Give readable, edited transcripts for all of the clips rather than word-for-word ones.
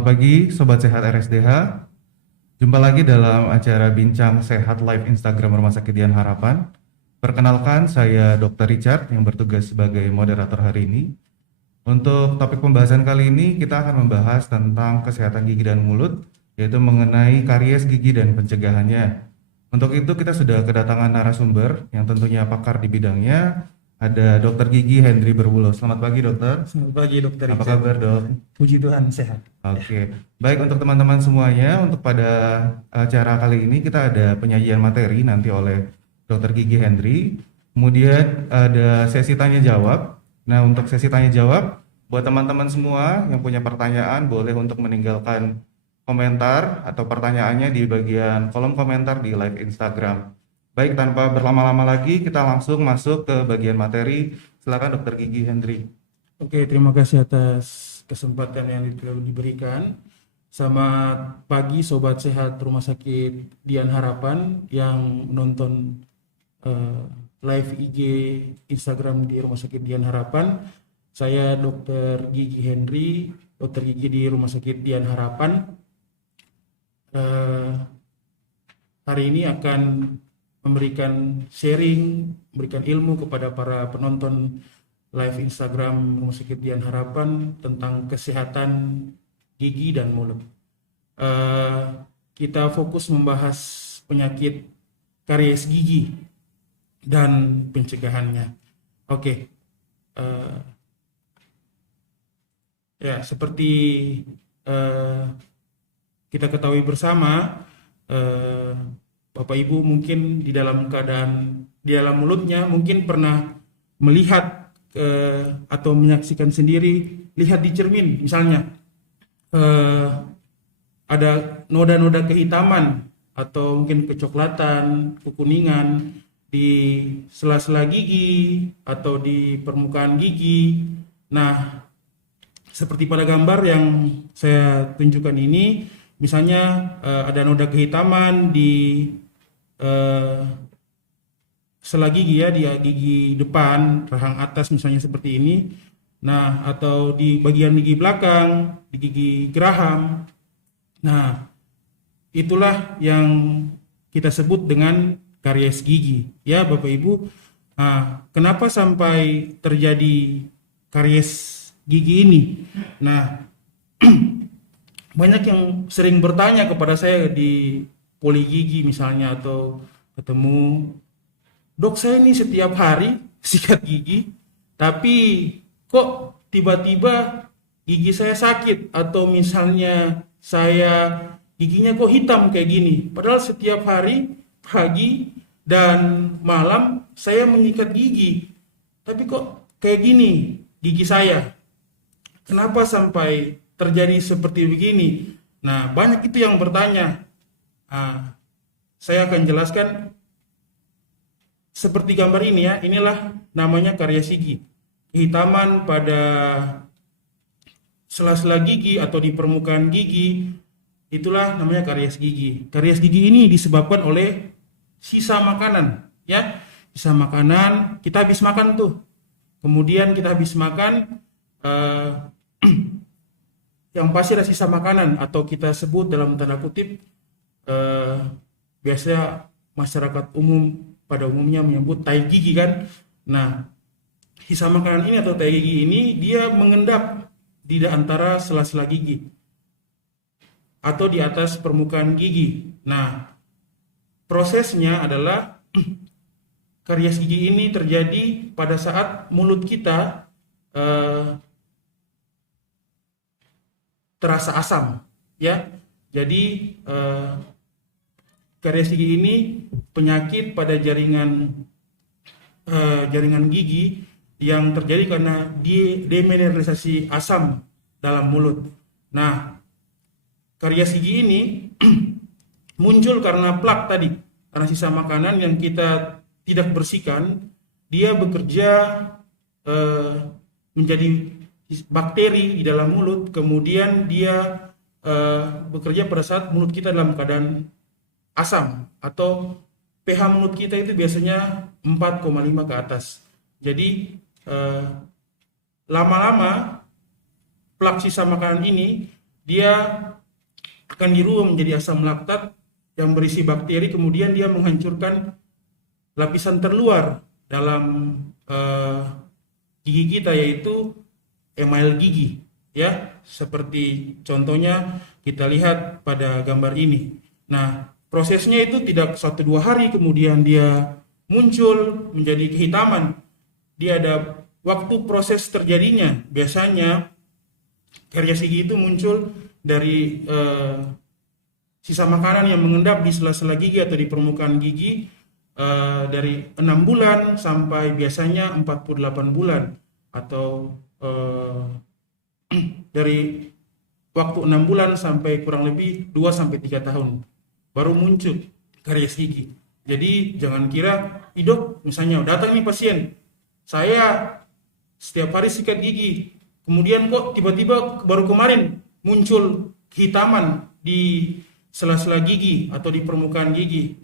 Selamat pagi Sobat Sehat RSDH. Jumpa lagi dalam acara Bincang Sehat Live Instagram Rumah Sakit Dian Harapan. Perkenalkan, saya Dr. Richard yang bertugas sebagai moderator hari ini. Untuk topik pembahasan kali ini kita akan membahas tentang kesehatan gigi dan mulut, yaitu mengenai karies gigi dan pencegahannya. Untuk itu kita sudah kedatangan narasumber yang tentunya pakar di bidangnya. Ada Dr. Gigi Hendry Berwulo. Selamat pagi dokter. Selamat pagi Dokter Apa Richard. kabar dok? Puji Tuhan sehat. Oke, baik untuk teman-teman semuanya, untuk pada acara kali ini kita ada penyajian materi nanti oleh Dr. Gigi Hendry. Kemudian ada sesi tanya jawab. Nah, untuk sesi tanya jawab, buat teman-teman semua yang punya pertanyaan boleh untuk meninggalkan komentar atau pertanyaannya di bagian kolom komentar di live Instagram. Baik, tanpa berlama-lama lagi, kita langsung masuk ke bagian materi. Silakan Dr. Gigi Hendry. Oke, terima kasih atas kesempatan yang diberikan. Selamat pagi Sobat Sehat Rumah Sakit Dian Harapan yang menonton live IG Instagram di Rumah Sakit Dian Harapan. Saya Dr. Gigi Hendry, Dr. Gigi di Rumah Sakit Dian Harapan. Hari ini akan memberikan sharing, memberikan ilmu kepada para penonton live Instagram Rumah Sakit Dian Harapan tentang kesehatan gigi dan mulut. Kita fokus membahas penyakit karies gigi dan pencegahannya. Oke, ya seperti kita ketahui bersama, Bapak Ibu mungkin di dalam mulutnya mungkin pernah melihat atau menyaksikan sendiri, lihat di cermin misalnya ada noda-noda kehitaman atau mungkin kecoklatan, kekuningan di sela-sela gigi atau di permukaan gigi. Nah, seperti pada gambar yang saya tunjukkan ini, misalnya ada noda kehitaman di sela gigi ya, di gigi depan, rahang atas misalnya seperti ini. Nah, atau di bagian gigi belakang, di gigi geraham. Nah, itulah yang kita sebut dengan karies gigi. Ya, Bapak Ibu. Nah, kenapa sampai terjadi karies gigi ini? Nah, banyak yang sering bertanya kepada saya di poli gigi misalnya, atau ketemu, dok saya ini setiap hari sikat gigi, tapi kok tiba-tiba gigi saya sakit, atau misalnya saya giginya kok hitam kayak gini, padahal setiap hari pagi dan malam saya menyikat gigi, tapi kok kayak gini gigi saya, kenapa sampai terjadi seperti begini? Nah, banyak itu yang bertanya. Saya akan jelaskan seperti gambar ini ya. Inilah namanya karies gigi. Kehitaman pada sela-sela gigi atau di permukaan gigi, itulah namanya karies gigi. Karies gigi ini disebabkan oleh sisa makanan, ya. Sisa makanan, kita habis makan tuh. Kemudian kita habis makan, yang pasti ada sisa makanan, atau kita sebut dalam tanda kutip, biasanya masyarakat umum pada umumnya menyebut tai gigi kan. Nah, sisa makanan ini atau tai gigi ini dia mengendap di antara sela-sela gigi atau di atas permukaan gigi. Nah, prosesnya adalah karies gigi ini terjadi pada saat mulut kita terasa asam, ya. Jadi karies gigi ini penyakit pada jaringan gigi yang terjadi karena demineralisasi asam dalam mulut. Nah, karies gigi ini muncul karena plak tadi, karena sisa makanan yang kita tidak bersihkan, dia bekerja menjadi bakteri di dalam mulut, kemudian dia bekerja pada saat mulut kita dalam keadaan asam, atau pH mulut kita itu biasanya 4,5 ke atas. Jadi lama-lama plak sisa makanan ini dia akan dirubah menjadi asam laktat yang berisi bakteri, kemudian dia menghancurkan lapisan terluar dalam gigi kita, yaitu email gigi, ya, seperti contohnya kita lihat pada gambar ini. Nah, prosesnya itu tidak 1-2 hari kemudian dia muncul menjadi kehitaman. Dia ada waktu proses terjadinya. Biasanya karies gigi itu muncul dari sisa makanan yang mengendap di sela-sela gigi atau di permukaan gigi dari 6 bulan sampai biasanya 48 bulan, atau dari waktu 6 bulan sampai kurang lebih 2-3 tahun baru muncul karies gigi. Jadi jangan kira, dok, misalnya datang nih pasien, saya setiap hari sikat gigi, kemudian kok tiba-tiba baru kemarin muncul kehitaman di sela-sela gigi atau di permukaan gigi.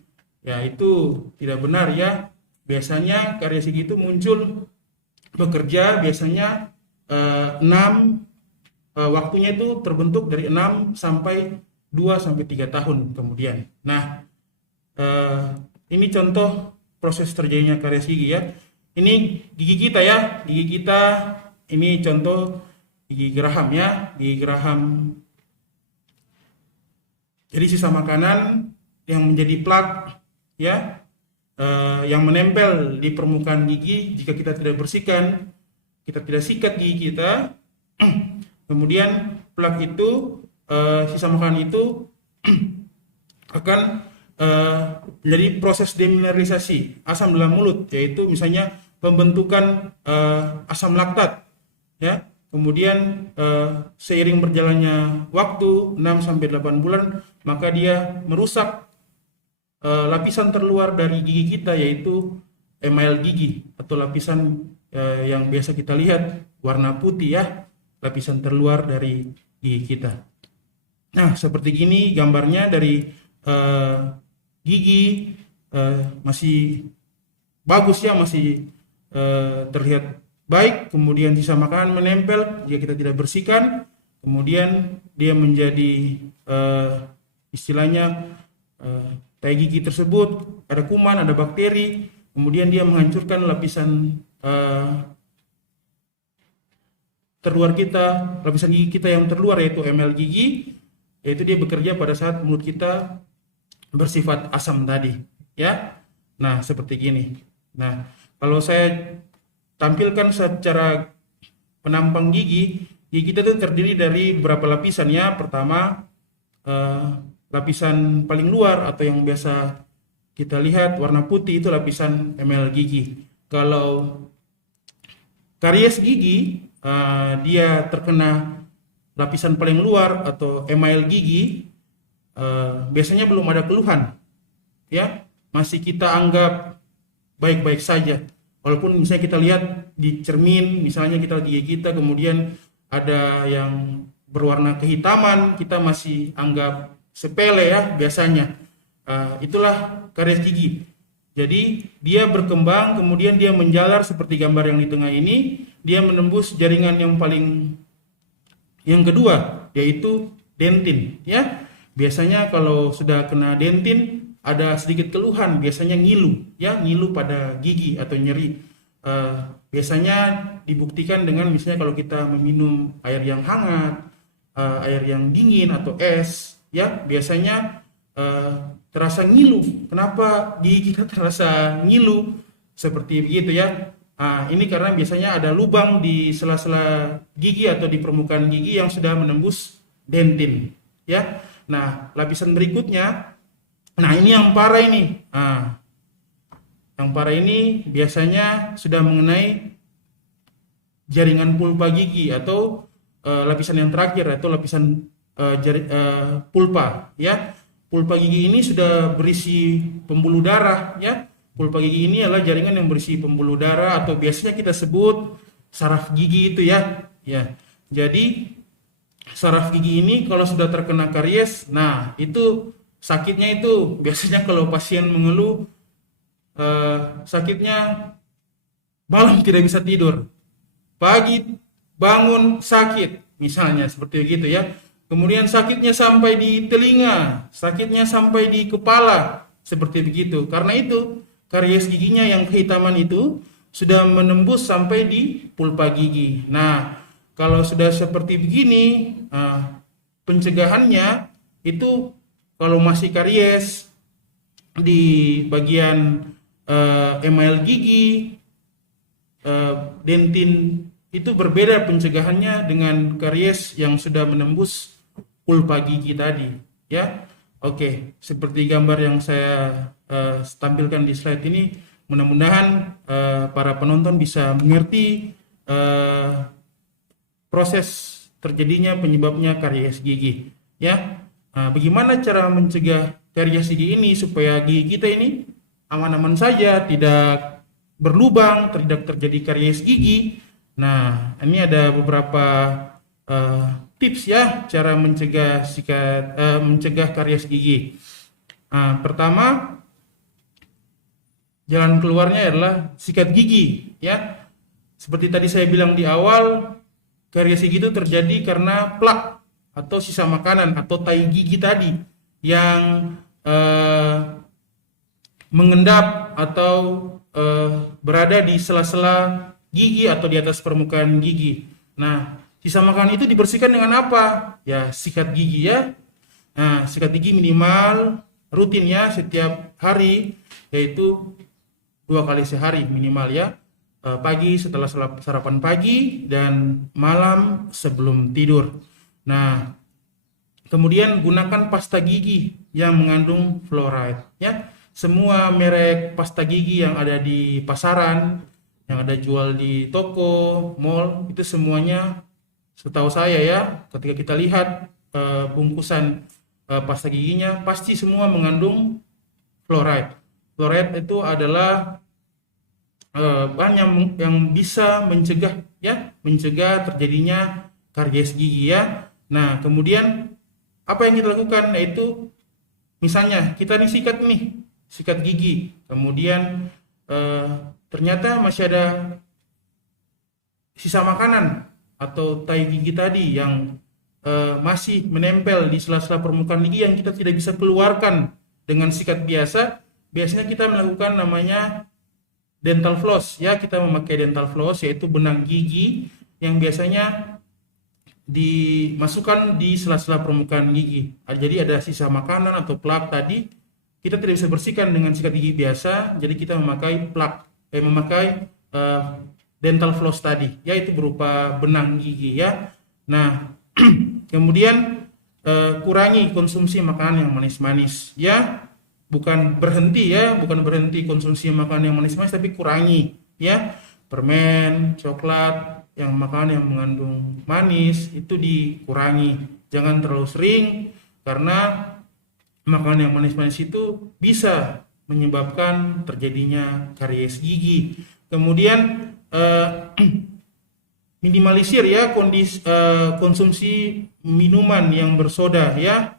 Ya, itu tidak benar ya. Biasanya karies gigi itu muncul bekerja biasanya 6 waktunya itu terbentuk dari 6 sampai 2-3 tahun kemudian. Nah, ini contoh proses terjadinya karies gigi ya. Ini gigi kita ya, gigi kita ini contoh gigi geraham ya, gigi geraham. Jadi sisa makanan yang menjadi plak ya, yang menempel di permukaan gigi jika kita tidak bersihkan, kita tidak sikat gigi kita, kemudian plak itu, sisa makanan itu akan menjadi proses demineralisasi asam dalam mulut, yaitu misalnya pembentukan asam laktat ya. Kemudian seiring berjalannya waktu 6-8 bulan, maka dia merusak lapisan terluar dari gigi kita, yaitu email gigi atau lapisan yang biasa kita lihat warna putih ya, lapisan terluar dari gigi kita. Nah, seperti gini gambarnya dari gigi, masih bagus ya, masih terlihat baik. Kemudian sisa makanan menempel jika kita tidak bersihkan, kemudian dia menjadi istilahnya tai gigi tersebut ada kuman, ada bakteri, kemudian dia menghancurkan lapisan terluar kita, lapisan gigi kita yang terluar, yaitu email gigi, yaitu dia bekerja pada saat mulut kita bersifat asam tadi ya. Nah, seperti gini. Nah, kalau saya tampilkan secara penampang gigi kita itu terdiri dari beberapa lapisan ya. Pertama, lapisan paling luar atau yang biasa kita lihat warna putih itu lapisan email gigi. Kalau karies gigi, dia terkena lapisan paling luar atau email gigi, biasanya belum ada keluhan ya, masih kita anggap baik-baik saja. Walaupun misalnya kita lihat di cermin, misalnya kita gigi kita kemudian ada yang berwarna kehitaman, kita masih anggap sepele ya biasanya. Itulah karies gigi. Jadi dia berkembang, kemudian dia menjalar seperti gambar yang di tengah ini, dia menembus jaringan yang kedua, yaitu dentin ya. Biasanya kalau sudah kena dentin ada sedikit keluhan, biasanya ngilu ya, ngilu pada gigi atau nyeri. Biasanya dibuktikan dengan misalnya kalau kita meminum air yang hangat, air yang dingin atau es ya, biasanya terasa ngilu. Kenapa gigi kita terasa ngilu seperti begitu ya? Ini karena biasanya ada lubang di sela-sela gigi atau di permukaan gigi yang sudah menembus dentin ya. Nah, lapisan berikutnya, nah ini yang parah ini. Yang parah ini biasanya sudah mengenai jaringan pulpa gigi atau lapisan yang terakhir atau lapisan pulpa ya. Pulpa gigi ini sudah berisi pembuluh darah ya. Pulpa gigi ini adalah jaringan yang berisi pembuluh darah atau biasanya kita sebut saraf gigi itu ya. Ya. Jadi saraf gigi ini kalau sudah terkena karies, nah itu sakitnya itu biasanya kalau pasien mengeluh sakitnya malam tidak bisa tidur, pagi bangun sakit, misalnya seperti begitu ya. kemudian sakitnya sampai di telinga, sakitnya sampai di kepala, seperti begitu. Karena itu karies giginya yang kehitaman itu sudah menembus sampai di pulpa gigi. Nah, kalau sudah seperti begini, pencegahannya itu kalau masih karies di bagian email gigi, dentin, itu berbeda pencegahannya dengan karies yang sudah menembus pulpa gigi tadi, ya. Oke, seperti gambar yang saya tampilkan di slide ini, mudah-mudahan para penonton bisa mengerti proses terjadinya penyebabnya karies gigi, ya. Nah, bagaimana cara mencegah karies gigi ini supaya gigi kita ini aman-aman saja, tidak berlubang, tidak terjadi karies gigi. Nah, ini ada beberapa tips ya cara mencegah karies gigi. Nah, pertama, jalan keluarnya adalah sikat gigi, ya. Seperti tadi saya bilang di awal, karies gigi itu terjadi karena plak atau sisa makanan atau tai gigi tadi yang mengendap atau berada di sela-sela gigi atau di atas permukaan gigi. Nah, sisa makanan itu dibersihkan dengan apa? Ya, sikat gigi ya. Nah, sikat gigi minimal rutin ya setiap hari, yaitu 2 kali sehari minimal ya. Pagi setelah sarapan pagi dan malam sebelum tidur. Nah, kemudian gunakan pasta gigi yang mengandung fluoride ya. Semua merek pasta gigi yang ada di pasaran, yang ada jual di toko, mall, itu semuanya setahu saya ya, ketika kita lihat bungkusan pasta giginya, pasti semua mengandung fluoride. Fluoride itu adalah bahan yang bisa mencegah terjadinya karies gigi ya. Nah, kemudian apa yang kita lakukan, yaitu misalnya kita sikat gigi, kemudian ternyata masih ada sisa makanan atau tai gigi tadi yang masih menempel di sela-sela permukaan gigi yang kita tidak bisa keluarkan dengan sikat biasa. Biasanya kita melakukan namanya dental floss ya, kita memakai dental floss, yaitu benang gigi yang biasanya dimasukkan di sela-sela permukaan gigi. Jadi ada sisa makanan atau plak tadi, kita tidak bisa bersihkan dengan sikat gigi biasa, jadi kita memakai dental floss tadi, yaitu berupa benang gigi ya. Nah, kemudian kurangi konsumsi makanan yang manis-manis ya. Bukan berhenti konsumsi makanan yang manis-manis, tapi kurangi ya. Permen, coklat, makanan yang mengandung manis itu dikurangi. Jangan terlalu sering, karena makanan yang manis-manis itu bisa menyebabkan terjadinya karies gigi. Kemudian minimalisir ya konsumsi minuman yang bersoda ya.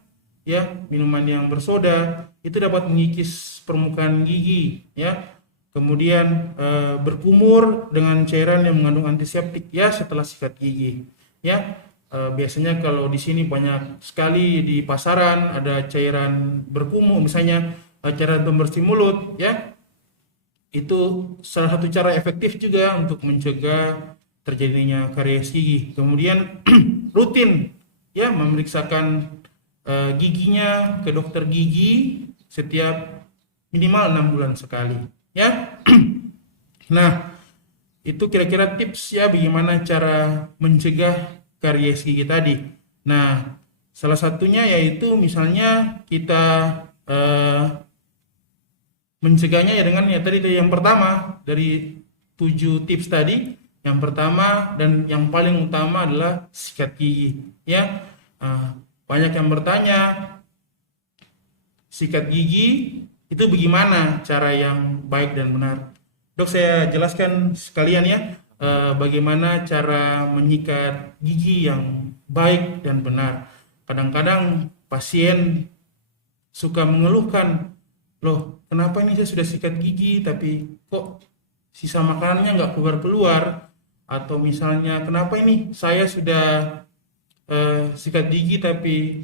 Minuman yang bersoda itu dapat mengikis permukaan gigi ya. Kemudian berkumur dengan cairan yang mengandung antiseptik ya setelah sikat gigi ya. Biasanya kalau di sini banyak sekali di pasaran ada cairan berkumur, misalnya cairan pembersih mulut ya. Itu salah satu cara efektif juga untuk mencegah terjadinya karies gigi. Kemudian rutin ya memeriksakan giginya ke dokter gigi setiap minimal 6 bulan sekali ya. Nah, itu kira-kira tips ya bagaimana cara mencegah karies gigi tadi. Nah, salah satunya yaitu misalnya kita mencegahnya ya dengan tadi yang pertama dari 7 tips tadi. Yang pertama dan yang paling utama adalah sikat gigi ya. Banyak yang bertanya, sikat gigi itu bagaimana cara yang baik dan benar? Dok, saya jelaskan sekalian ya bagaimana cara menyikat gigi yang baik dan benar. Kadang-kadang pasien suka mengeluhkan, loh kenapa ini saya sudah sikat gigi tapi kok sisa makanannya nggak keluar-keluar? Atau misalnya kenapa ini saya sudah sikat gigi tapi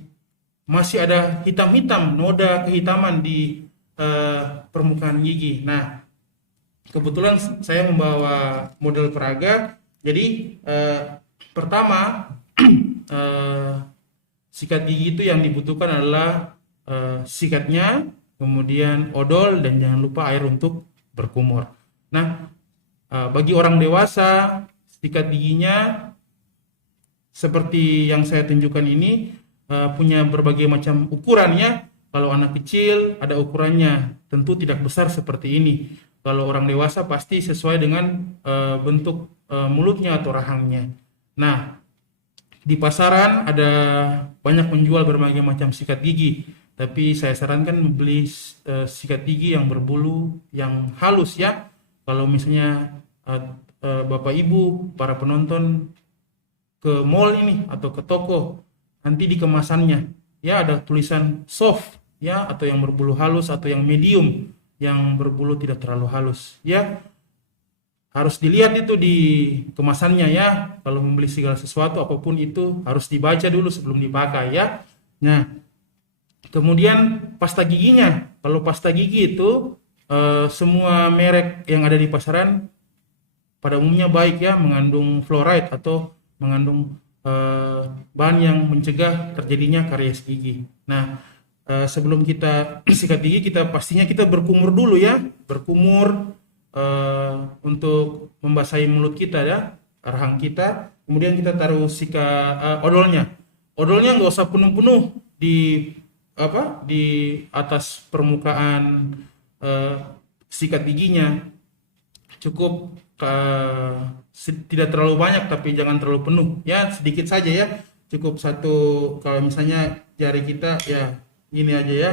masih ada hitam-hitam, noda kehitaman di permukaan gigi. Nah, kebetulan saya membawa model peraga. Jadi pertama eh, sikat gigi itu yang dibutuhkan adalah sikatnya, kemudian odol, dan jangan lupa air untuk berkumur. Nah, bagi orang dewasa, sikat giginya seperti yang saya tunjukkan ini punya berbagai macam ukurannya. Kalau anak kecil ada ukurannya, tentu tidak besar seperti ini. Kalau orang dewasa pasti sesuai dengan bentuk mulutnya atau rahangnya. Nah, di pasaran ada banyak menjual berbagai macam sikat gigi, tapi saya sarankan membeli sikat gigi yang berbulu, yang halus ya. Kalau misalnya Bapak Ibu, para penonton ke mall ini atau ke toko, nanti di kemasannya ya ada tulisan soft ya, atau yang berbulu halus, atau yang medium, yang berbulu tidak terlalu halus ya. Harus dilihat itu di kemasannya ya. Kalau membeli segala sesuatu apapun itu harus dibaca dulu sebelum dipakai ya. Nah, kemudian pasta giginya. Kalau pasta gigi itu semua merek yang ada di pasaran pada umumnya baik ya, mengandung fluoride atau mengandung bahan yang mencegah terjadinya karies gigi. Nah, sebelum kita sikat gigi, pastinya kita berkumur dulu ya, berkumur untuk membasahi mulut kita ya, rahang kita. Kemudian kita taruh odolnya. Odolnya nggak usah penuh-penuh di atas permukaan sikat giginya. Cukup tidak terlalu banyak tapi jangan terlalu penuh ya, sedikit saja ya. Cukup satu, kalau misalnya jari kita ya ini aja ya.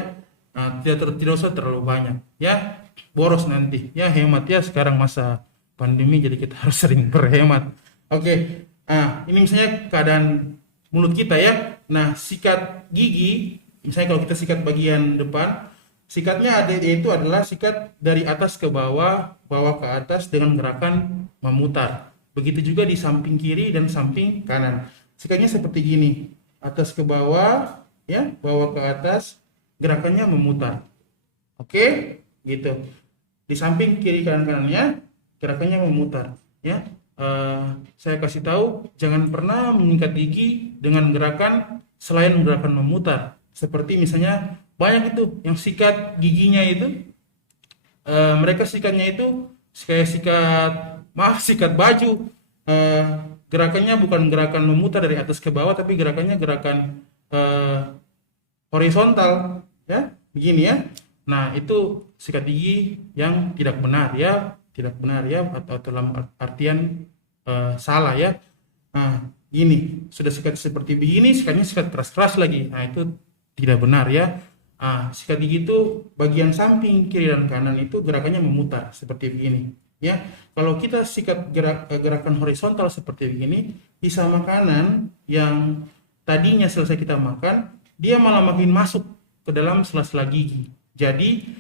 Nah, tidak usah terlalu banyak ya, boros nanti ya, hemat ya, sekarang masa pandemi jadi kita harus sering berhemat. Oke. Nah, ini misalnya keadaan mulut kita ya. Nah, sikat gigi misalnya kalau kita sikat bagian depan, sikatnya yaitu adalah sikat dari atas ke bawah, bawah ke atas dengan gerakan memutar. Begitu juga di samping kiri dan samping kanan. Sikatnya seperti gini, atas ke bawah ya, bawah ke atas, gerakannya memutar. Oke, gitu. Di samping kiri kanan kanannya gerakannya memutar ya. Saya kasih tahu, jangan pernah menyikat gigi dengan gerakan selain gerakan memutar. Seperti misalnya banyak itu yang sikat giginya itu mereka sikatnya itu kayak sikat baju. Gerakannya bukan gerakan memutar dari atas ke bawah, tapi gerakannya gerakan horizontal ya, begini ya. Nah, itu sikat gigi yang tidak benar ya, atau dalam artian salah ya. Nah, gini, sudah sikat seperti begini, sikatnya sikat keras-keras lagi. Nah, itu tidak benar ya. Nah, sikat gigi itu bagian samping kiri dan kanan itu gerakannya memutar seperti begini ya. Kalau kita sikat gerakan horizontal seperti begini, sisa makanan yang tadinya selesai kita makan, dia malah makin masuk ke dalam sela-sela gigi. Jadi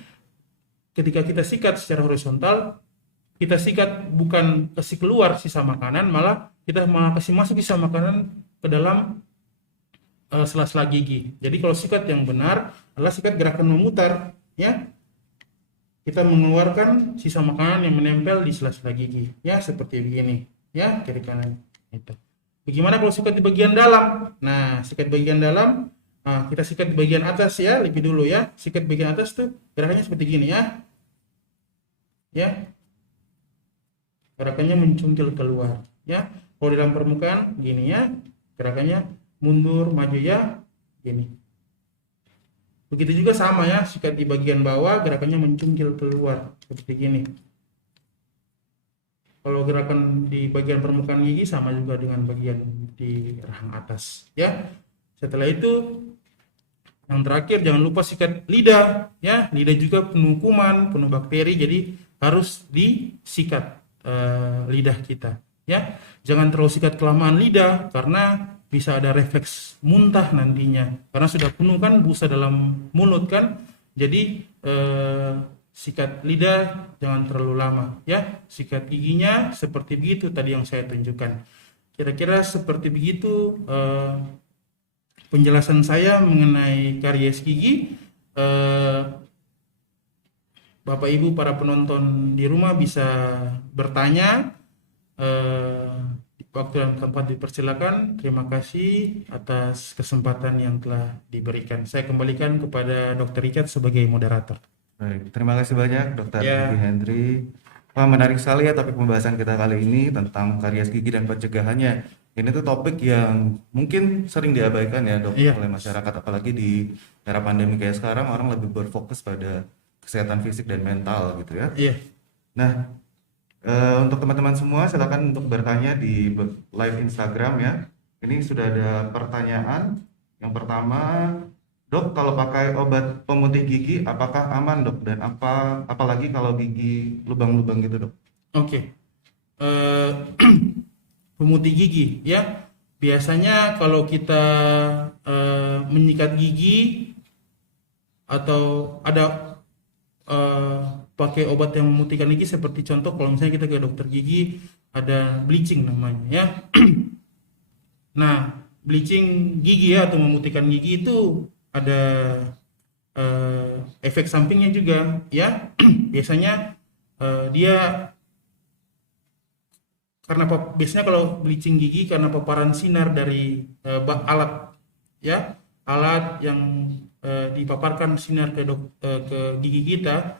ketika kita sikat secara horizontal, kita sikat bukan kasih keluar sisa makanan, malah kita kasih masuk sisa makanan ke dalam sela-sela gigi. Jadi kalau sikat yang benar adalah sikat gerakan memutar ya. Kita mengeluarkan sisa makanan yang menempel di sela-sela gigi ya, seperti begini ya, kiri kanan itu. Bagaimana kalau sikat di bagian dalam? Nah, sikat bagian dalam, kita sikat di bagian atas ya, lebih dulu ya. Sikat bagian atas tuh gerakannya seperti gini ya. Ya. Gerakannya mencungkil keluar ya. Kalau di dalam permukaan gini ya, gerakannya mundur maju ya, gini. Begitu juga sama ya, sikat di bagian bawah gerakannya mencungkil keluar seperti gini. Kalau gerakan di bagian permukaan gigi sama juga dengan bagian di rahang atas ya. Setelah itu yang terakhir, jangan lupa sikat lidah ya. Lidah juga penuh kuman, penuh bakteri, jadi harus disikat lidah kita ya. Jangan terlalu sikat kelamaan lidah karena bisa ada refleks muntah nantinya, karena sudah penuh kan busa dalam mulut kan. Jadi sikat lidah jangan terlalu lama ya. Sikat giginya seperti begitu tadi yang saya tunjukkan. Kira-kira seperti begitu penjelasan saya mengenai karies gigi. Eh, Bapak Ibu para penonton di rumah bisa bertanya di waktu dan tempat dipersilakan. Terima kasih atas kesempatan yang telah diberikan. Saya kembalikan kepada Dr. Richard sebagai moderator. Baik, terima kasih banyak Dr. Ya. Gigi Hendry. Wah, menarik sekali ya topik pembahasan kita kali ini tentang karies gigi dan pencegahannya. Ini tuh topik yang mungkin sering diabaikan ya dok Iya. oleh masyarakat, apalagi di era pandemi kayak sekarang orang lebih berfokus pada kesehatan fisik dan mental gitu ya. Iya. Nah, untuk teman-teman semua silakan untuk bertanya di live Instagram ya. Ini sudah ada pertanyaan. Yang pertama, dok, kalau pakai obat pemutih gigi apakah aman dok? Dan apalagi kalau gigi lubang-lubang gitu dok? Oke. Eh, Pemutih gigi ya. Biasanya kalau kita menyikat gigi atau ada pakai obat yang memutihkan gigi, seperti contoh kalau misalnya kita ke dokter gigi ada bleaching namanya ya. Nah, bleaching gigi ya atau memutihkan gigi itu ada efek sampingnya juga ya. Biasanya dia karena biasanya kalau bleaching gigi karena paparan sinar dari alat ya, alat yang dipaparkan sinar ke gigi kita.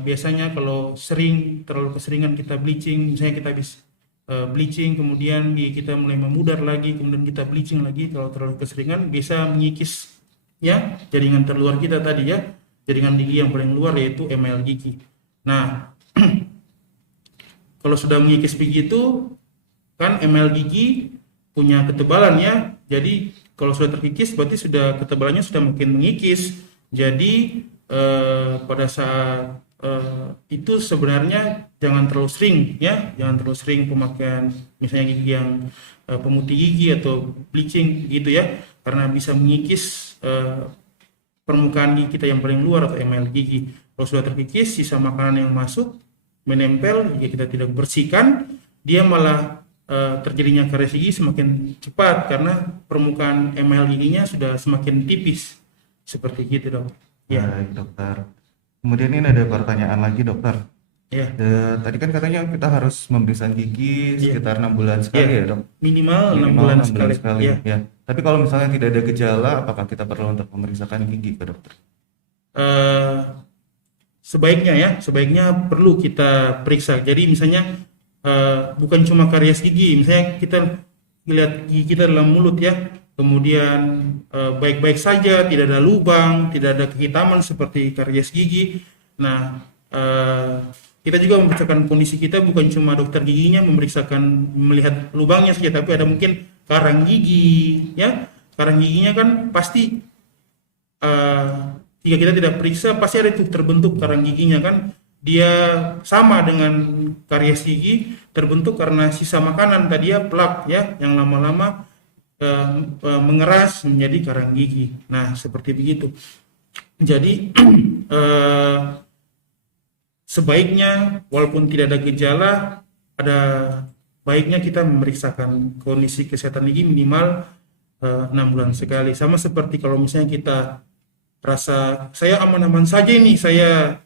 Biasanya kalau terlalu keseringan kita bleaching, misalnya kita habis bleaching kemudian gigi kita mulai memudar lagi, kemudian kita bleaching lagi, kalau terlalu keseringan bisa mengikis ya jaringan terluar kita tadi ya, jaringan gigi yang paling luar yaitu emel gigi. Nah, kalau sudah mengikis begitu kan emel gigi punya ketebalan ya, jadi kalau sudah terkikis berarti ketebalannya sudah makin mengikis. Jadi pada saat itu sebenarnya jangan terlalu sering ya, jangan terlalu sering pemakaian misalnya gigi yang pemutih gigi atau bleaching gitu ya, karena bisa mengikis permukaan gigi kita yang paling luar atau emel gigi. Kalau sudah terkikis, sisa makanan yang masuk menempel, jika kita tidak bersihkan, dia malah terjadinya karies gigi semakin cepat karena permukaan emel giginya sudah semakin tipis. Seperti gitu dok. Ya. Baik dokter. Kemudian ini ada pertanyaan lagi dokter. Ya. Tadi kan katanya kita harus memeriksa gigi Ya. sekitar 6 bulan sekali ya dok? Minimal 6 Minimal bulan 6 bulan sekali. Ya. Ya. Tapi kalau misalnya tidak ada gejala, apakah kita perlu untuk memeriksakan gigi ke dokter? Sebaiknya perlu kita periksa. Jadi misalnya bukan cuma karies gigi, misalnya kita lihat gigi kita dalam mulut ya, kemudian baik-baik saja, tidak ada lubang, tidak ada kehitaman seperti karies gigi. Nah, kita juga memeriksakan kondisi kita, bukan cuma dokter giginya melihat lubangnya saja, tapi ada mungkin karang gigi ya. Karang giginya kan pasti jika kita tidak periksa pasti ada itu terbentuk karang giginya kan, dia sama dengan karies gigi, terbentuk karena sisa makanan tadi ya, plak ya, yang lama-lama mengeras menjadi karang gigi. Nah seperti begitu. Jadi sebaiknya walaupun tidak ada gejala, ada baiknya kita memeriksakan kondisi kesehatan gigi minimal 6 bulan sekali. Sama seperti kalau misalnya kita rasa saya aman-aman saja nih, saya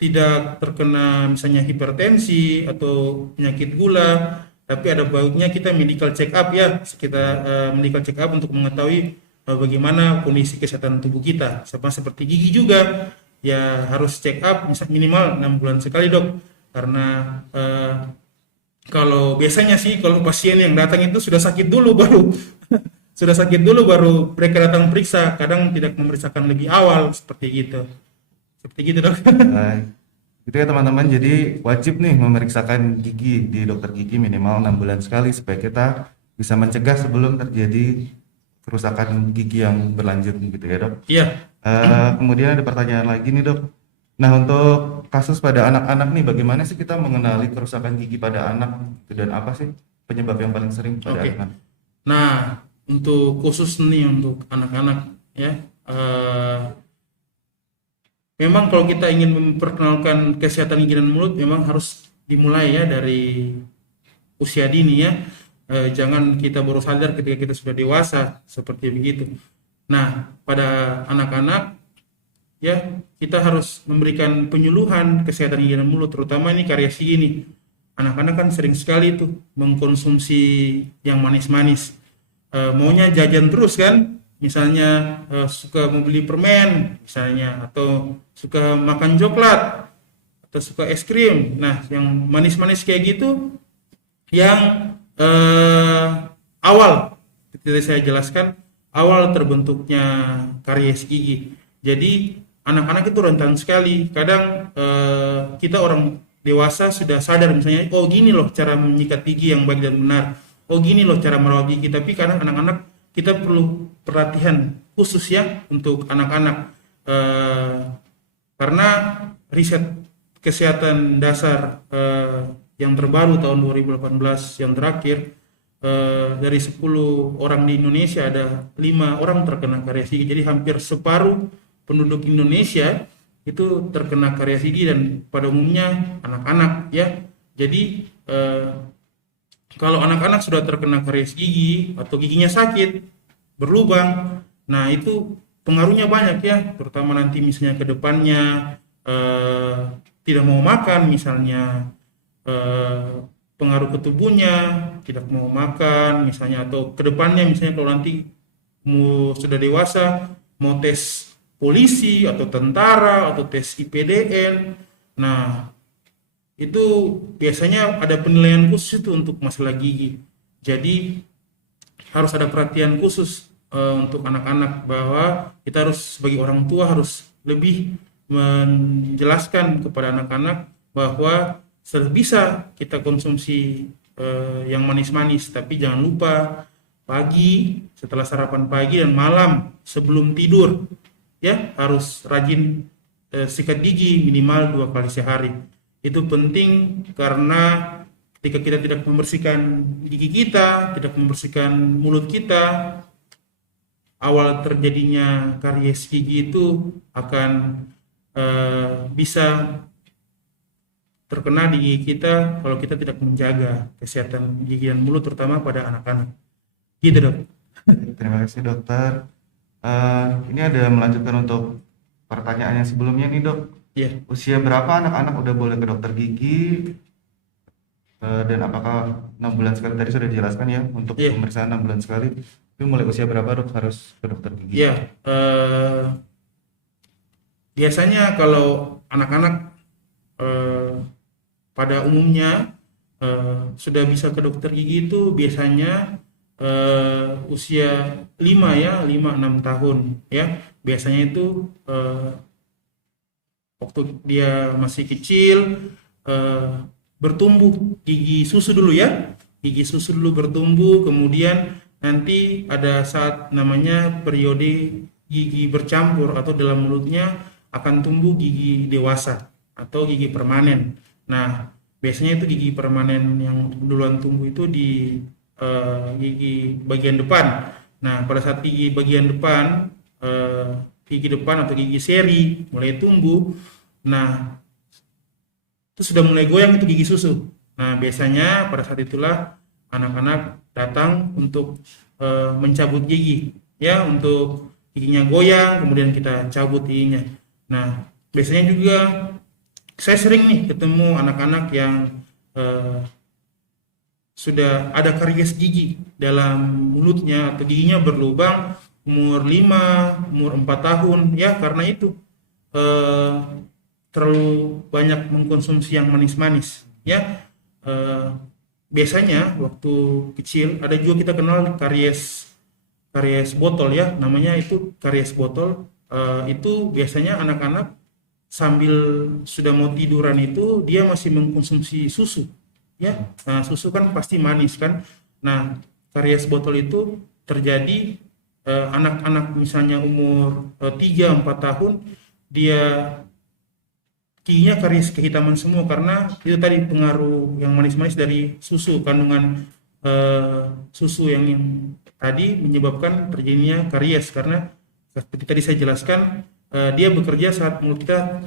tidak terkena misalnya hipertensi atau penyakit gula, tapi ada baiknya kita medical check up ya, kita medical check up untuk mengetahui bagaimana kondisi kesehatan tubuh kita. Sama seperti gigi juga ya, harus check up minimal 6 bulan sekali dok, karena kalau biasanya sih kalau pasien yang datang itu sudah sakit dulu baru sudah sakit dulu baru mereka datang periksa, kadang tidak memeriksakan lebih awal seperti gitu dok. Baik. Itu ya teman-teman, jadi wajib nih memeriksakan gigi di dokter gigi minimal 6 bulan sekali supaya kita bisa mencegah sebelum terjadi kerusakan gigi yang berlanjut gitu ya dok. Iya. Kemudian ada pertanyaan lagi nih dok. Nah untuk kasus pada anak-anak nih, bagaimana sih kita mengenali kerusakan gigi pada anak dan apa sih penyebab yang paling sering pada anak? Nah untuk khusus nih untuk anak-anak ya, memang kalau kita ingin memperkenalkan kesehatan gigi dan mulut memang harus dimulai ya dari usia dini ya. Jangan kita baru sadar ketika kita sudah dewasa seperti begitu. Nah, pada anak-anak ya kita harus memberikan penyuluhan kesehatan gigi dan mulut, terutama ini karies gigi nih. Anak-anak kan sering sekali tuh mengkonsumsi yang manis-manis. Maunya jajan terus kan, misalnya suka membeli permen misalnya, atau suka makan coklat, atau suka es krim. Nah, yang manis-manis kayak gitu yang awal tadi saya jelaskan awal terbentuknya karies gigi. Jadi anak-anak itu rentan sekali. Kadang kita orang dewasa sudah sadar misalnya, oh gini loh cara menyikat gigi yang baik dan benar. Oh gini loh cara merawat gigi. Tapi kadang anak-anak kita perlu perhatian khusus ya untuk anak-anak. Karena riset kesehatan dasar yang terbaru tahun 2018 yang terakhir, dari 10 orang di Indonesia ada 5 orang terkena karies gigi. Jadi hampir separuh penduduk Indonesia itu terkena karies gigi, dan pada umumnya anak-anak ya. Jadi kalau anak-anak sudah terkena karies gigi atau giginya sakit, berlubang, nah itu pengaruhnya banyak ya, terutama nanti misalnya ke depannya tidak mau makan misalnya, pengaruh ke tubuhnya, tidak mau makan misalnya, atau ke depannya misalnya kalau nanti sudah dewasa mau tes polisi atau tentara atau tes IPDN. Nah, itu biasanya ada penilaian khusus itu untuk masalah gigi. Jadi harus ada perhatian khusus untuk anak-anak, bahwa kita harus sebagai orang tua harus lebih menjelaskan kepada anak-anak bahwa bisa kita konsumsi yang manis-manis, tapi jangan lupa pagi setelah sarapan pagi dan malam sebelum tidur ya harus rajin sikat gigi minimal 2 kali sehari. Itu penting karena ketika kita tidak membersihkan gigi kita, tidak membersihkan mulut kita, awal terjadinya karies gigi itu akan bisa terkena di gigi kita kalau kita tidak menjaga kesehatan gigi dan mulut, terutama pada anak-anak. Gitu dok. Terima kasih dokter. Ini ada melanjutkan untuk pertanyaan yang sebelumnya nih dok. Iya. Usia berapa anak-anak udah boleh ke dokter gigi? Dan apakah 6 bulan sekali, tadi sudah dijelaskan ya untuk Iya. pemeriksaan 6 bulan sekali. Tapi mulai usia berapa dok harus ke dokter gigi? Iya. Biasanya kalau anak-anak pada umumnya sudah bisa ke dokter gigi itu biasanya usia 5 ya, 5-6 tahun ya. Biasanya itu waktu dia masih kecil bertumbuh gigi susu dulu ya. Gigi susu dulu bertumbuh, kemudian nanti ada saat namanya periode gigi bercampur, atau dalam mulutnya akan tumbuh gigi dewasa atau gigi permanen. Nah, biasanya itu gigi permanen yang duluan tumbuh itu di gigi bagian depan. Nah, pada saat gigi bagian depan, gigi depan atau gigi seri mulai tumbuh, nah itu sudah mulai goyang itu gigi susu. Nah, biasanya pada saat itulah anak-anak datang untuk mencabut gigi, ya, untuk giginya goyang, kemudian kita cabut giginya. Nah, biasanya juga saya sering nih ketemu anak-anak yang sudah ada karies gigi dalam mulutnya atau giginya berlubang umur 5, umur 4 tahun, ya karena itu terlalu banyak mengkonsumsi yang manis-manis, ya. Biasanya waktu kecil ada juga kita kenal karies botol ya, namanya itu karies botol. Itu biasanya anak-anak sambil sudah mau tiduran itu dia masih mengkonsumsi susu ya. Nah, susu kan pasti manis kan. Nah, karies botol itu terjadi anak-anak misalnya umur 3-4 tahun, dia giginya karies kehitaman semua karena itu tadi pengaruh yang manis-manis dari susu, kandungan susu yang tadi menyebabkan terjadinya karies. Karena seperti tadi saya jelaskan, dia bekerja saat mulut kita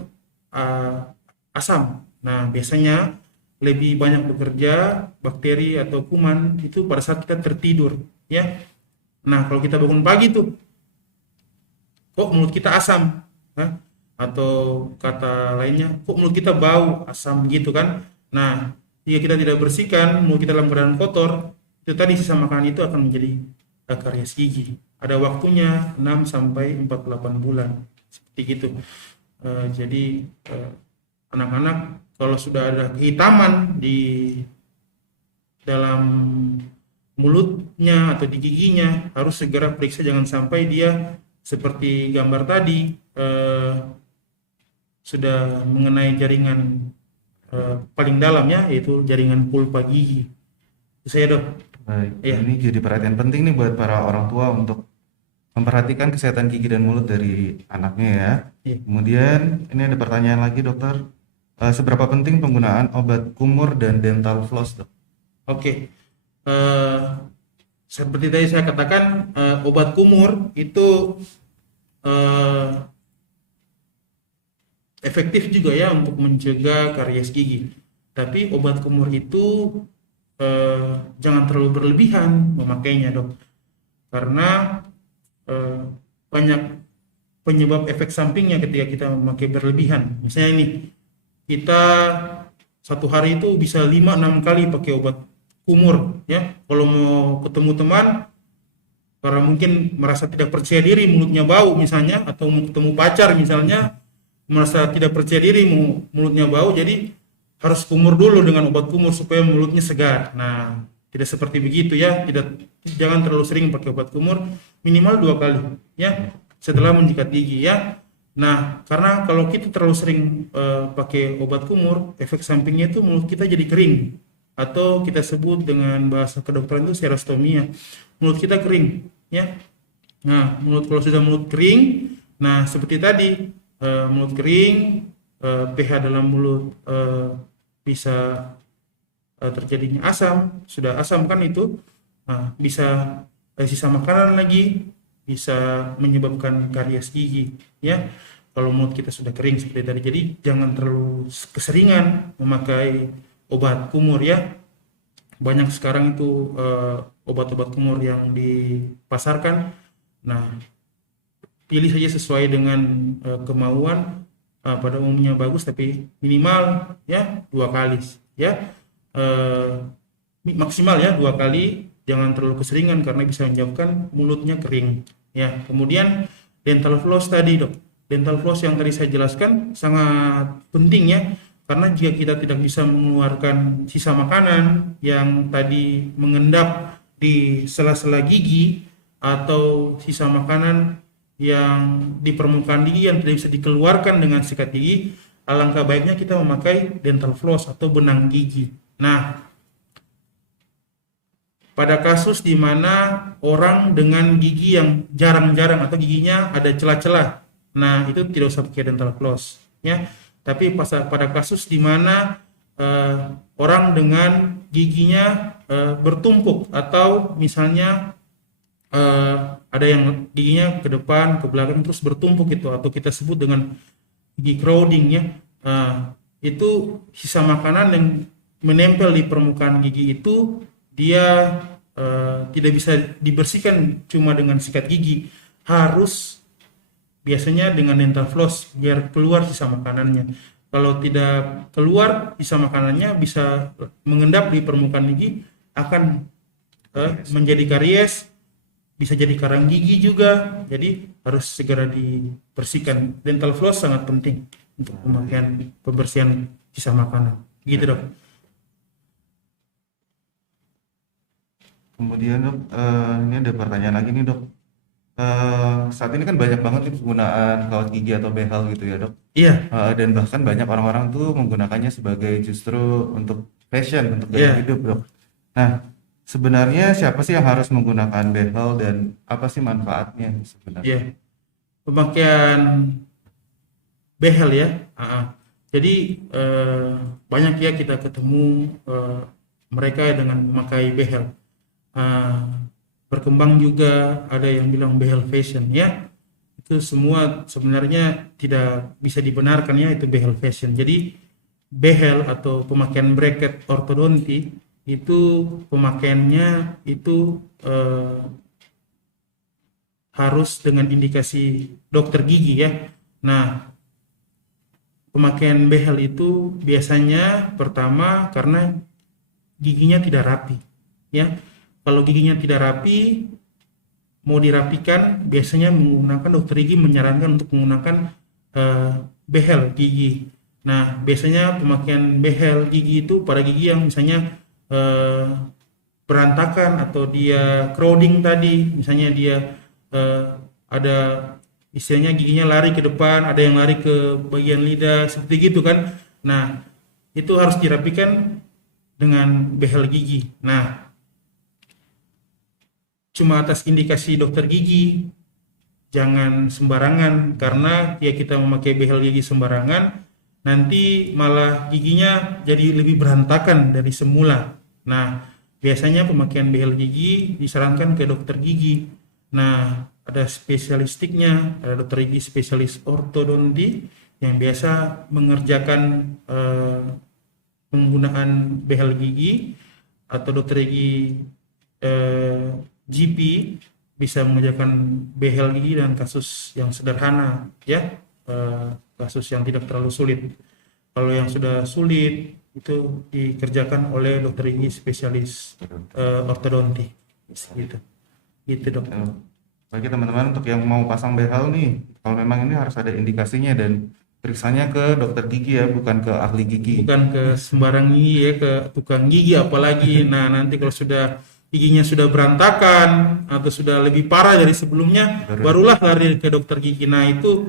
asam. Nah, biasanya lebih banyak bekerja bakteri atau kuman itu pada saat kita tertidur, ya. Nah, kalau kita bangun pagi tuh, kok mulut kita asam, ya? Atau kata lainnya, kok mulut kita bau asam gitu kan? Nah, jika kita tidak bersihkan mulut kita dalam keadaan kotor, itu tadi sisa makanan itu akan menjadi karies gigi. Ada waktunya 6 sampai 48 bulan seperti gitu. Jadi anak-anak kalau sudah ada kehitaman di dalam mulutnya atau di giginya harus segera periksa, jangan sampai dia seperti gambar tadi sudah mengenai jaringan paling dalam ya, yaitu jaringan pulpa gigi. Itu saya, Dok. Baik, Iya. ini jadi perhatian penting nih buat para orang tua untuk memperhatikan kesehatan gigi dan mulut dari anaknya ya. Iya. Kemudian ini ada pertanyaan lagi dokter, seberapa penting penggunaan obat kumur dan dental floss dok? Oke. Seperti tadi saya katakan, obat kumur itu efektif juga ya untuk mencegah karies gigi. Tapi obat kumur itu jangan terlalu berlebihan memakainya, Dok. Karena banyak penyebab efek sampingnya ketika kita memakai berlebihan. Misalnya ini, kita satu hari itu bisa 5-6 kali pakai obat kumur ya. Kalau mau ketemu teman karena mungkin merasa tidak percaya diri mulutnya bau misalnya, atau mau ketemu pacar misalnya merasa tidak percaya diri mulutnya bau, jadi harus kumur dulu dengan obat kumur supaya mulutnya segar. Nah, tidak seperti begitu ya, jangan terlalu sering pakai obat kumur, minimal 2 kali ya setelah menyikat gigi ya. Nah, karena kalau kita terlalu sering pakai obat kumur, efek sampingnya itu mulut kita jadi kering, atau kita sebut dengan bahasa kedokteran itu serostomia. Mulut kita kering ya. Nah, kalau sudah mulut kering, nah seperti tadi, mulut kering, pH dalam mulut bisa terjadinya asam. Sudah asam kan itu, bisa sisa makanan lagi, bisa menyebabkan karies gigi ya kalau mulut kita sudah kering seperti tadi. Jadi jangan terlalu keseringan memakai obat kumur ya. Banyak sekarang itu obat-obat kumur yang dipasarkan. Nah, pilih saja sesuai dengan kemauan. Pada umumnya bagus, tapi minimal ya 2 kali ya, maksimal ya 2 kali, jangan terlalu keseringan karena bisa menyebabkan mulutnya kering ya. Kemudian dental floss tadi, Dok. Dental floss yang tadi saya jelaskan sangat penting ya, karena jika kita tidak bisa mengeluarkan sisa makanan yang tadi mengendap di sela-sela gigi, atau sisa makanan yang di permukaan gigi yang tidak bisa dikeluarkan dengan sikat gigi, alangkah baiknya kita memakai dental floss atau benang gigi. Nah, pada kasus di mana orang dengan gigi yang jarang-jarang atau giginya ada celah-celah, nah itu tidak usah pakai dental floss ya. Tapi pada kasus di mana orang dengan giginya bertumpuk, atau misalnya ada yang giginya ke depan, ke belakang terus bertumpuk itu, atau kita sebut dengan gigi crowding ya. Itu sisa makanan yang menempel di permukaan gigi itu, dia tidak bisa dibersihkan cuma dengan sikat gigi, harus biasanya dengan dental floss biar keluar sisa makanannya. Kalau tidak keluar sisa makanannya, bisa mengendap di permukaan gigi, akan menjadi karies, bisa jadi karang gigi juga. Jadi harus segera dibersihkan. Dental floss sangat penting untuk pemakaian pembersihan sisa makanan. Gitu, Dok. Kemudian dok, ini ada pertanyaan lagi nih dok. Saat ini kan banyak banget nih penggunaan kawat gigi atau behel gitu ya dok. Iya. Dan bahkan banyak orang-orang tuh menggunakannya sebagai justru untuk fashion, untuk gaya Iya. hidup dok. Nah, sebenarnya siapa sih yang harus menggunakan behel dan apa sih manfaatnya sebenarnya? Iya. Pemakaian behel ya. Jadi banyak ya kita ketemu mereka dengan memakai behel. Berkembang juga ada yang bilang behel fashion ya. Itu semua sebenarnya tidak bisa dibenarkan ya, itu behel fashion. Jadi behel atau pemakaian bracket ortodonti itu pemakaiannya itu harus dengan indikasi dokter gigi ya. Nah, pemakaian behel itu biasanya pertama karena giginya tidak rapi ya. Kalau giginya tidak rapi, mau dirapikan biasanya menggunakan dokter gigi menyarankan untuk menggunakan behel gigi. Nah, biasanya pemakaian behel gigi itu pada gigi yang misalnya berantakan atau dia crowding tadi, misalnya dia ada istilahnya giginya lari ke depan, ada yang lari ke bagian lidah, seperti gitu kan. Nah, itu harus dirapikan dengan behel gigi. Nah, cuma atas indikasi dokter gigi, jangan sembarangan, karena ya kita memakai behel gigi sembarangan, nanti malah giginya jadi lebih berantakan dari semula. Nah, biasanya pemakaian behel gigi disarankan ke dokter gigi. Nah, ada spesialistiknya, ada dokter gigi spesialis ortodonti yang biasa mengerjakan penggunaan behel gigi, atau dokter gigi GP bisa mengerjakan behel gigi dan kasus yang sederhana ya, kasus yang tidak terlalu sulit. Kalau yang sudah sulit itu dikerjakan oleh dokter gigi spesialis ortodonti gitu. Gitu dok. Bagi teman-teman untuk yang mau pasang behel nih, kalau memang ini harus ada indikasinya dan periksanya ke dokter gigi ya, bukan ke ahli gigi. Bukan ke sembarang gigi ya, ke tukang gigi apalagi. Nah, nanti kalau sudah giginya sudah berantakan atau sudah lebih parah dari sebelumnya, barulah lari ke dokter gigi. Nah, itu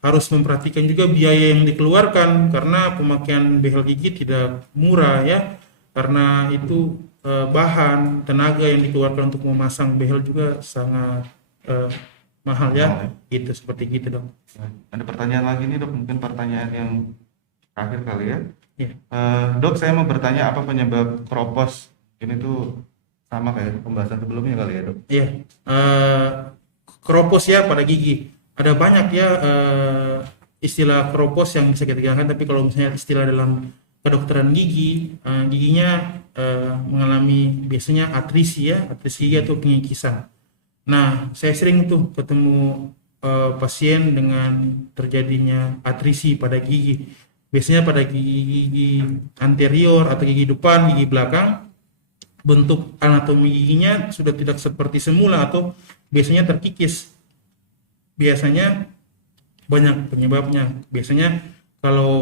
harus memperhatikan juga biaya yang dikeluarkan, karena pemakaian behel gigi tidak murah ya, karena itu bahan tenaga yang dikeluarkan untuk memasang behel juga sangat mahal ya. Itu seperti gitu dong. Ada pertanyaan lagi nih dok, mungkin pertanyaan yang terakhir kali ya. Ya. Dok, saya mau bertanya apa penyebab kropos? Ini tuh sama kayak pembahasan sebelumnya kali ya dok. Iya, kropos ya pada gigi. Ada banyak ya istilah kropos yang bisa kita gunakan, tapi kalau misalnya istilah dalam kedokteran gigi, giginya mengalami biasanya atrisi ya, atrisi gigi atau pengikisan. Nah, saya sering tuh ketemu pasien dengan terjadinya atrisi pada gigi. Biasanya pada gigi anterior atau gigi depan, gigi belakang, bentuk anatomi giginya sudah tidak seperti semula atau biasanya terkikis. Biasanya banyak penyebabnya. Biasanya kalau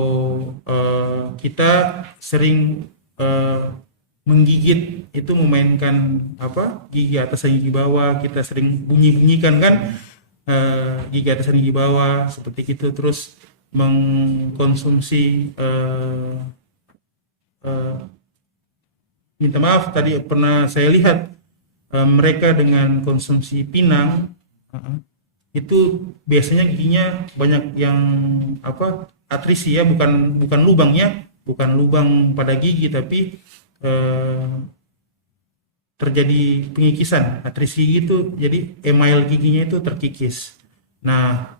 kita sering menggigit itu memainkan gigi atas dan gigi bawah, kita sering bunyi-bunyikan kan gigi atas dan gigi bawah seperti itu, terus mengkonsumsi minta maaf tadi pernah saya lihat mereka dengan konsumsi pinang itu biasanya giginya banyak yang atrisi ya, bukan lubang ya, bukan lubang pada gigi, tapi terjadi pengikisan. Atrisi gigi itu jadi email giginya itu terkikis. Nah,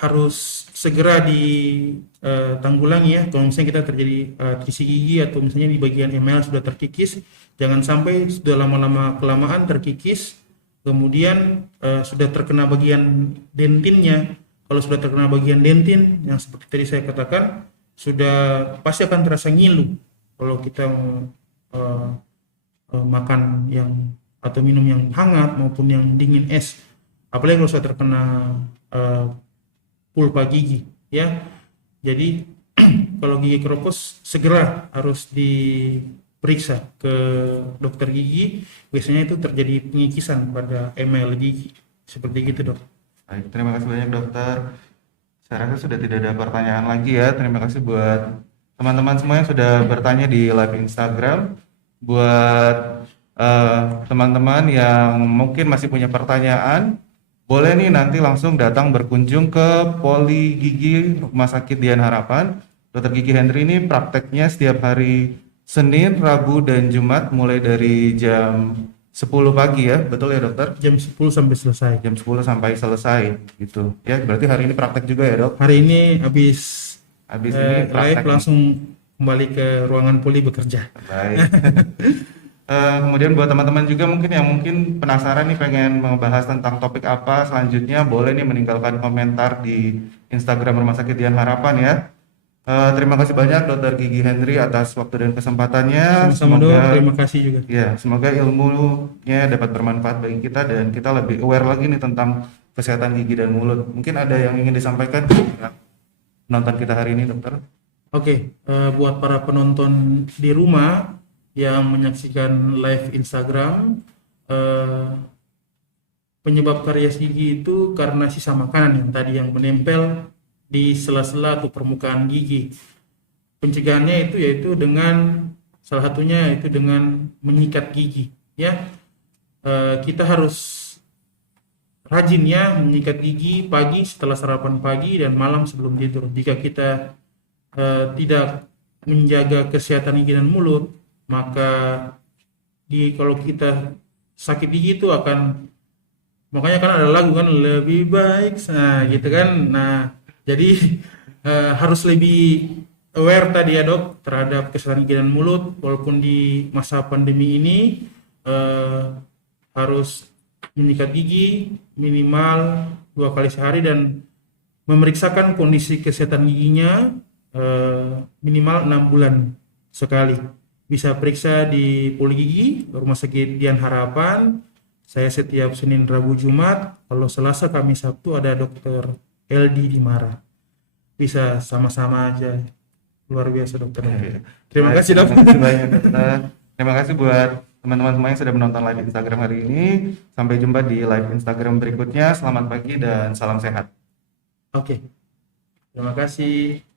harus segera ditanggulangi ya. Kalau misalnya kita terjadi atrisi gigi atau misalnya di bagian email sudah terkikis, jangan sampai sudah lama-lama kelamaan terkikis, kemudian sudah terkena bagian dentinnya. Kalau sudah terkena bagian dentin, yang seperti tadi saya katakan, sudah pasti akan terasa ngilu kalau kita makan yang atau minum yang hangat maupun yang dingin es, apalagi kalau sudah terkena pulpa gigi ya. Jadi kalau gigi keropos segera harus diperiksa ke dokter gigi, biasanya itu terjadi pengikisan pada email gigi seperti gitu dok. Baik, terima kasih banyak dokter. Saya rasa sudah tidak ada pertanyaan lagi ya. Terima kasih buat teman-teman semua yang sudah bertanya di live Instagram. Buat teman-teman yang mungkin masih punya pertanyaan, boleh nih nanti langsung datang berkunjung ke Poli Gigi Rumah Sakit Dian Harapan. Dokter Gigi Henry ini prakteknya setiap hari Senin, Rabu, dan Jumat mulai dari jam 10 pagi ya, betul ya dokter? jam 10 sampai selesai. Jam 10 sampai selesai gitu. Ya, berarti hari ini praktek juga ya, Dok? Hari ini habis Habis ini live praktek. langsung kembali ke ruangan poli bekerja. Baik. Kemudian buat teman-teman juga mungkin yang mungkin penasaran nih pengen membahas tentang topik apa selanjutnya, boleh nih meninggalkan komentar di Instagram Rumah Sakit Dian Harapan ya. Terima kasih banyak Dr. Gigi Henry atas waktu dan kesempatannya. Sama-sama dok, terima kasih juga. Ya, semoga ilmunya dapat bermanfaat bagi kita dan kita lebih aware lagi nih tentang kesehatan gigi dan mulut. Mungkin ada yang ingin disampaikan penonton kita hari ini, dokter? Oke, buat para penonton di rumah yang menyaksikan live Instagram, penyebab karies gigi itu karena sisa makanan yang tadi yang menempel di sela-sela atau permukaan gigi. Pencegahannya itu yaitu dengan salah satunya yaitu dengan menyikat gigi. Ya, kita harus rajin ya menyikat gigi pagi setelah sarapan pagi dan malam sebelum tidur. Jika kita tidak menjaga kesehatan gigi dan mulut, maka kalau kita sakit gigi itu akan, makanya kan ada lagu kan lebih baik, nah gitu kan. Nah jadi harus lebih aware tadi ya dok terhadap kesehatan gigi dan mulut, walaupun di masa pandemi ini harus menyikat gigi minimal 2 kali sehari dan memeriksakan kondisi kesehatan giginya minimal 6 bulan sekali. Bisa periksa di Poli Gigi Rumah Sakit Dian Harapan. Saya setiap Senin, Rabu, Jumat. Kalau Selasa, Kamis, Sabtu ada Dokter LD Dimara. Bisa sama-sama aja. Luar biasa dokter. Terima kasih dok. Terima kasih banyak dokter. Terima kasih buat teman-teman semua yang sudah menonton live Instagram hari ini. Sampai jumpa di live Instagram berikutnya. Selamat pagi dan salam sehat. Oke. Terima kasih.